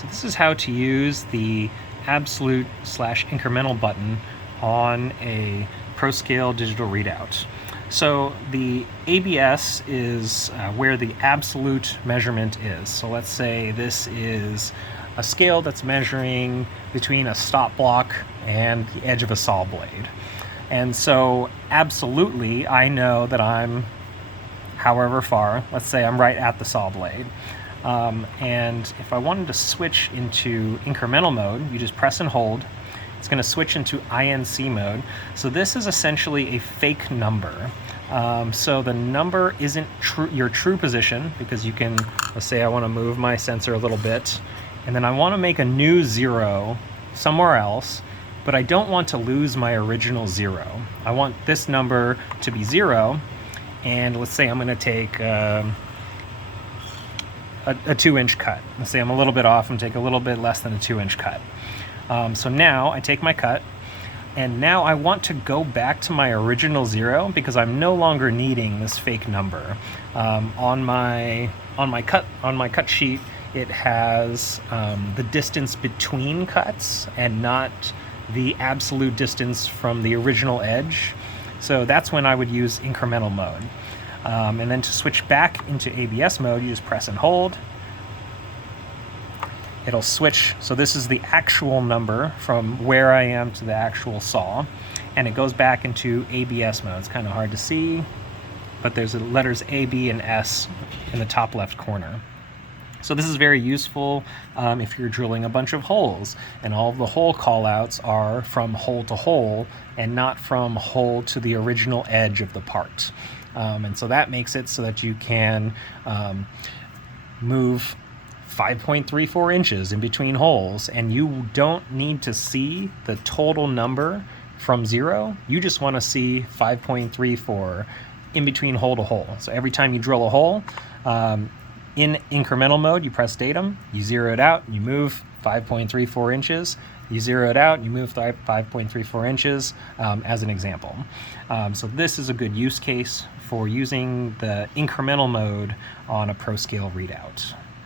So this is how to use the absolute/incremental button on a ProScale digital readout. So the ABS is where the absolute measurement is. So let's say this is a scale that's measuring between a stop block and the edge of a saw blade. And so absolutely, I know that I'm however far, let's say I'm right at the saw blade. And if I wanted to switch into incremental mode, you just press and hold. It's going to switch into INC mode. So this is essentially a fake number. So the number isn't your true position, because you can, let's say I want to move my sensor a little bit, and then I want to make a new 0 somewhere else, but I don't want to lose my original 0. I want this number to be 0, and let's say I'm going to take a 2-inch cut. Let's say I'm a little bit off and take a little bit less than a 2-inch cut. So now I take my cut, and now I want to go back to my original 0 because I'm no longer needing this fake number. On my cut sheet, it has the distance between cuts and not the absolute distance from the original edge. So that's when I would use incremental mode. And then to switch back into ABS mode, you just press and hold. It'll switch. So this is the actual number from where I am to the actual saw, and it goes back into ABS mode. It's kind of hard to see, but there's the letters A, B, and S in the top left corner. So this is very useful if you're drilling a bunch of holes, and all of the hole callouts are from hole to hole and not from hole to the original edge of the part. And so that makes it so that you can move 5.34 inches in between holes, and you don't need to see the total number from 0. You just want to see 5.34 in between hole to hole. So every time you drill a hole, in incremental mode, you press datum, you zero it out, you move 5.34 inches, you zero it out, you move 5.34 inches, as an example. So this is a good use case for using the incremental mode on a ProScale readout.